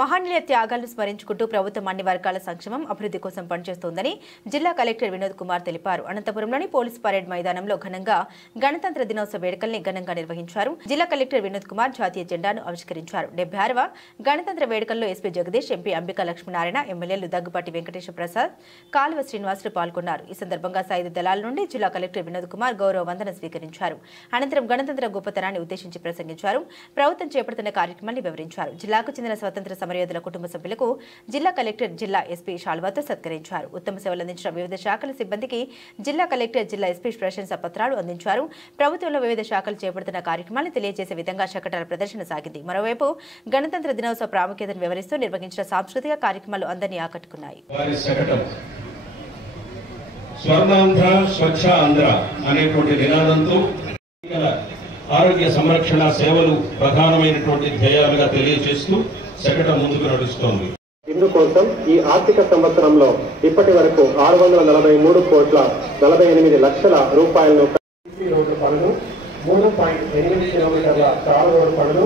మహానీయుల త్యాగాలను స్మరించుకుంటూ ప్రభుత్వం అన్ని వర్గాల సంక్షేమం అభివృద్ధి కోసం పనిచేస్తోందని జిల్లా కలెక్టర్ వినోద్ కుమార్ తెలిపారు. అనంతపురంలోని పోలీస్ పరేడ్ మైదానంలో ఘనంగా గణతంత్ర దినోత్సవ వేడుకల్ని ఘనంగా నిర్వహించారు. జిల్లా కలెక్టర్ వినోద్ కుమార్ జాతీయ జెండాను ఆవిష్కరించారు. 76వ గణతంత్ర వేడుకల్లో ఎస్పీ జగదీష్, ఎంపీ అంబికా లక్ష్మీనారాయణ, ఎమ్మెల్యేలు దగ్గుబాటి వెంకటేశ్వర ప్రసాద్, కాలువ శ్రీనివాసులు పాల్గొన్నారు. ఈ సందర్భంగా సాయుధ దళాల నుండి జిల్లా కలెక్టర్ వినోద్ కుమార్ గౌరవ వందనం స్వీకరించారు. అనంతరం గణతంత్ర గొప్పతనాన్ని ఉద్దేశించి ప్రసంగించారు. ప్రభుత్వం చేపడుతున్న కార్యక్రమాన్ని వివరించారు. జిల్లాకు చెందిన స్వతంత్ర సమరయోధుల కుటుంబ సభ్యులకు జిల్లా కలెక్టర్, జిల్లా ఎస్పీ శాల్వాతో సత్కరించారు. ఉత్తమ సేవలు అందించిన వివిధ శాఖల సిబ్బందికి జిల్లా కలెక్టర్, జిల్లా ఎస్పీ ప్రశంసా పత్రాలు అందించారు. ప్రభుత్వంలో వివిధ శాఖలు చేపడుతున్న కార్యక్రమాలను తెలియజేసే విధంగా శకటాల ప్రదర్శన సాగింది. మరోవైపు గణతంత్ర దినోత్సవ ప్రాముఖ్యతను వివరిస్తూ నిర్వహించిన సాంస్కృతిక కార్యక్రమాలు అందరినీ ఆకట్టుకున్నాయి. స్వర్ణాంధ్ర స్వచ్ఛ ఆంధ్ర అనేటువంటి నినాదంతో ఆరోగ్య సంరక్షణ సేవలు ప్రధానమైనటువంటి ధ్యేయాలుగా తెలియజేస్తూ శకటం ముందుకు నడుస్తోంది. ఇందుకోసం ఈ ఆర్థిక సంవత్సరంలో ఇప్పటి వరకు 643 కోట్ల 48 లక్షల రూపాయలను రోడ్డు పనులు, 3.8 కిలోమీటర్ల తారు రోడ్డు పనులు,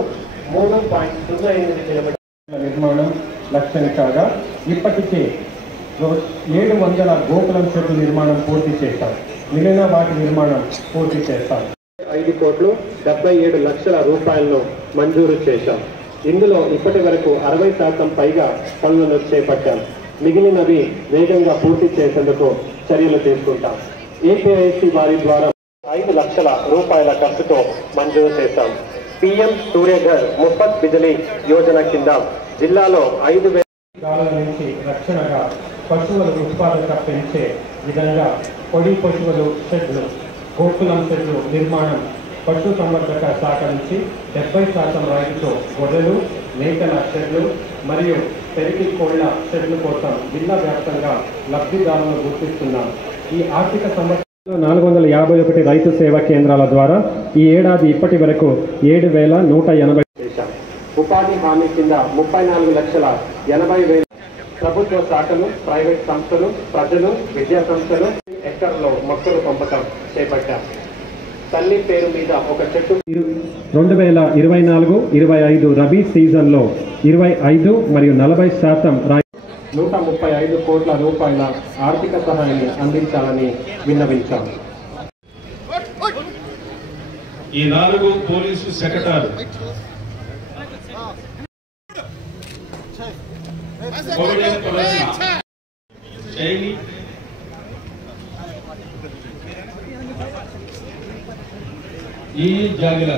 3.08 కిలోమీటర్ల నిర్మాణం లక్ష్యం కాగా ఇప్పటికే 700 గోకులం చెట్టు నిర్మాణం పూర్తి చేస్తాం. మిగిలిన వాటి నిర్మాణం పూర్తి చేస్తాం. 5 కోట్లు 77 లక్షల రూపాయలను మంజూరు చేశాం. ఇందులో ఇప్పటి వరకు 60% పైగా పనులను చేపట్టాం. మిగిలినవి వేగంగా పూర్తి చేసేందుకు చర్యలు తీసుకుంటాం. ఏపీఐసి వారి ద్వారా 5 లక్షల రూపాయల ఖర్చుతో మంజూరు చేశాం. పిఎం సూర్యఘర్ ముఫత్ బిజిలీ యోజన కింద జిల్లాలో 5,000 నుంచి రక్షణగా పశువుల ఉత్పాదక పెంచే విధంగా పొడి పశువులు షెడ్లు, గోకులం షెడ్లు నిర్మాణం పశు సంవర్ధక శాఖ నుంచి 70% రాయితీతో గొర్రెలు, మేకల షెడ్లు మరియు పెరిగి కోళ్ల షెడ్లు కోసం జిల్లా వ్యాప్తంగా లబ్ధిదారులను గుర్తిస్తున్నాం. ఈ ఆర్థిక సంవత్సరంలో 451 రైతు సేవా కేంద్రాల ద్వారా ఈ ఏడాది ఇప్పటి వరకు 7,180 చేశాం. ఉపాధి హామీ కింద 34,80,000 ప్రభుత్వ శాఖలు, ప్రైవేట్ సంస్థలు, ప్రజలు, విద్యా సంస్థలు ఎక్కర్లో మొక్కలు పంపకం చేపట్టాం. తల్లి పేరు మీద ఒక చెట్టు 2024-25 రబీ సీజన్లో 25 మరియు 40% 135 కోట్ల రూపాయల ఆర్థిక సహాయాన్ని అందించాలని విన్నవించాం. ఈ 4 పోలీసు శకటాలు ఈ జాగిల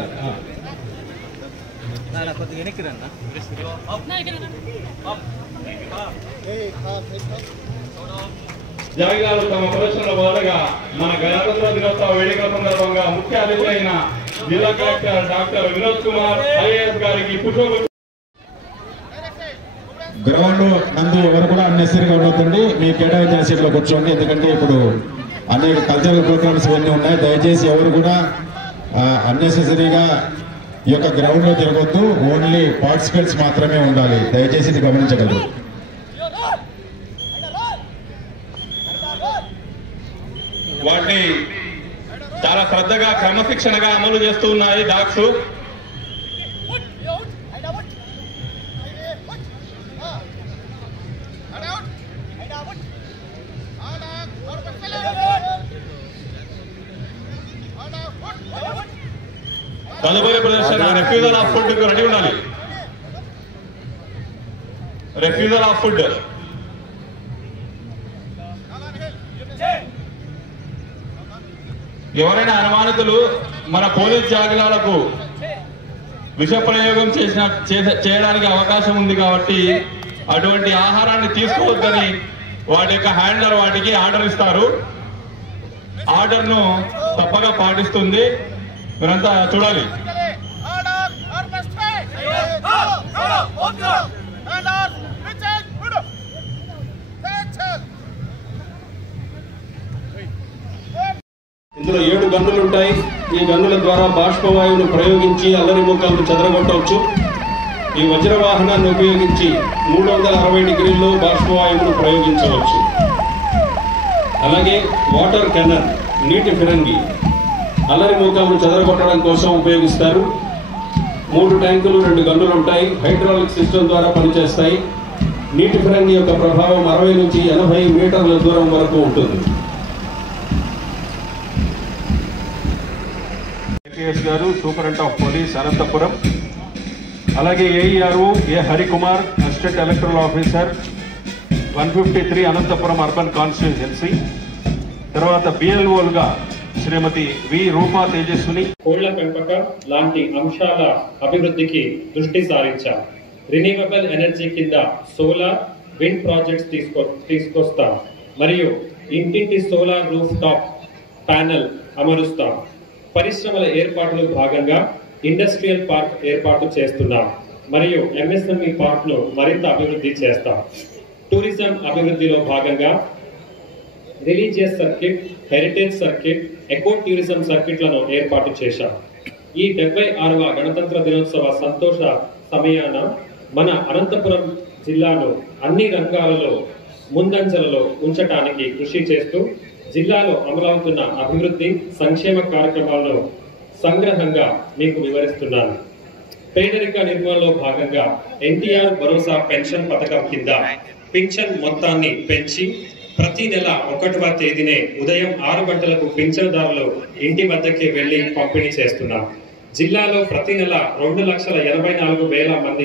జాగిలాలు తమ ప్రదర్శనలో భాగంగా మన గణతంత్ర దినోత్సవ వేడుకల సందర్భంగా ముఖ్య అతిథులైన జిల్లా collector doctor Vinod Kumar IAS గారికి గ్రౌండ్ నందు ఎవరు కూడా అన్నెసరీగా ఉండొద్దండి. మీ కేటాయించిన సీట్లో కూర్చోండి. ఎందుకంటే ఇప్పుడు అనేక కల్చరల్ ప్రోగ్రామ్స్ ఇవన్నీ ఉన్నాయి. దయచేసి ఎవరు కూడా అన్నెసెసరీగా ఈ యొక్క గ్రౌండ్ లో తిరగొద్దు. ఓన్లీ పార్టిసిపెంట్స్ మాత్రమే ఉండాలి. దయచేసి ఇది గమనించగలరు. వాటిని చాలా శ్రద్ధగా క్రమశిక్షణగా అమలు చేస్తూ ఉన్నాయి డాగ్స్. తదుపరి ప్రదర్శన రెఫ్యూజల్ ఆఫ్ ఫుడ్ రెడీ ఉండాలి. రెఫ్యూజల్ ఆఫ్ ఫుడ్ ఎవరైనా అనుమానితులు మన పోలీస్ జాగిలాలకు విష ప్రయోగం చేయడానికి అవకాశం ఉంది కాబట్టి అటువంటి ఆహారాన్ని తీసుకోవద్దని వాటి యొక్క హ్యాండర్ వాటికి ఆర్డర్ ఇస్తారు. ఆర్డర్ను తప్పగా పాటిస్తుంది. మీరంతా చూడాలి. ఇందులో 7 గన్నులు ఉంటాయి. ఈ గన్నుల ద్వారా బాష్పవాయువును ప్రయోగించి అల్లరి మూకలను చెదరగొట్టవచ్చు. ఈ వజ్రవాహనాన్ని ఉపయోగించి 360 డిగ్రీల్లో బాష్పవాయువును ప్రయోగించవచ్చు. అలాగే వాటర్ కెనన్, నీటి ఫిరంగి అల్లరి మూకలను చెదరగొట్టడం కోసం ఉపయోగిస్తారు. 3 ట్యాంకులు 2 గన్నులు ఉంటాయి. హైడ్రాలిక్ సిస్టమ్ ద్వారా పనిచేస్తాయి. నీటి ఫిరంగి యొక్క ప్రభావం 60 నుంచి 80 మీటర్ల దూరం వరకు ఉంటుంది. ఐపీఎస్ గారు, సూపరింటెండెంట్ ఆఫ్ పోలీస్ అనంతపురం, అలాగే AERO A Harikumar, assistant electoral officer 153 Anantapur urban constituency. తర్వాత బిఎల్ఓలుగా శ్రీమతి వి రూపా తేజస్విని. కోళ్ల పెంపకం లాంటి అంశాల అభివృద్ధికి దృష్టి సారించాం. రిన్యూవబుల్ ఎనర్జీ కింద సోలార్, విండ్ ప్రాజెక్ట్స్ తీసుకొస్తాం మరియు ఇంటింటి సోలార్ రూఫ్ టాప్ ప్యానెల్ అమరుస్తాం. పరిశ్రమల ఏర్పాటులో భాగంగా ఇండస్ట్రియల్ పార్క్ ఏర్పాటు చేస్తున్నాం మరియు ఎంఎస్ఎంఈ పార్క్ ను మరింత అభివృద్ధి చేస్తాం. టూరిజం అభివృద్ధిలో భాగంగా religious circuit, heritage circuit, eco tourism సర్కిట్లను ఏర్పాటు చేశాం. ఈ 76వ గణతంత్ర దినోత్సవ సంతోష సమయాన మన అనంతపురం జిల్లాను అన్ని రంగాలలో ముందంజలలో ఉంచడానికి కృషి చేస్తూ జిల్లాలో అమలవుతున్న అభివృద్ధి సంక్షేమ కార్యక్రమాలను సంగ్రహంగా మీకు వివరిస్తున్నాను. పేదరిక నిర్మూలనలో భాగంగా ఎన్టీఆర్ భరోసా పెన్షన్ పథకం కింద పింఛన్ మొత్తాన్ని పెంచి ప్రతి నెల 1వ తేదీనే ఉదయం 6 గంటలకు పింఛన్దారులు ఇంటి వద్దకే వెళ్లి పంపిణీ చేస్తున్నాం. జిల్లాలో ప్రతి నెల 2,84,000 మంది